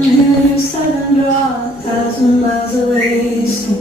Hear your silent draw 1,000 miles away. So